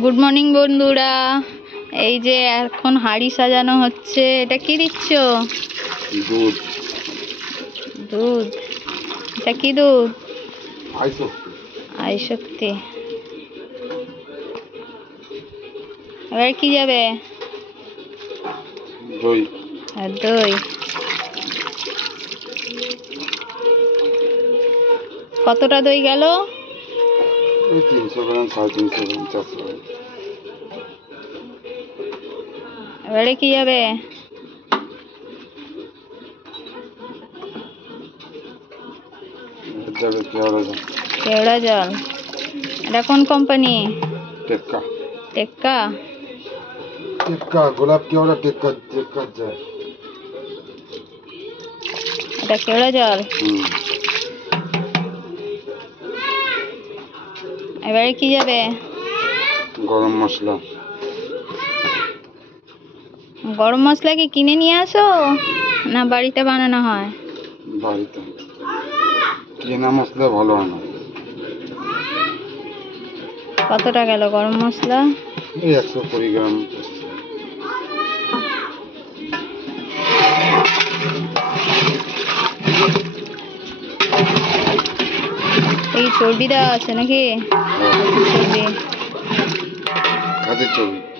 Good morning বন্ধুরা। এই যে এখন হাঁড়ি সাজানো হচ্ছে। এটা কি দিচ্ছ? দুধ। দুধ? এটা কি দুধ? আই শক্তি। এবার কি যাবে? দই। আর দই। কতটা দই গেল? 300 গ্রাম, 350 গ্রাম, 400 গ্রাম। এবারে কি যাবে? যাবে কেওড়া জল। কেওড়া জল। এটা কোন কোম্পানি? টেক্কা। টেক্কা? টেক্কা, গোলাপ কেওড়া টেক্কা, টেক্কা যায়। এটা কেওড়া জল। এবারে কি যাবে? গরম মশলা। গরম মশলা কি কিনে নিয়ে আসো না বাড়িতে বানানো হয়? বাড়িতে। কেনা মশলা ভালো হয় না। কতটা গেল গরম মশলা? এই 120 গ্রাম। এই চর্বি দেওয়া আছে নাকি? চর্বি। খাসির চর্বি।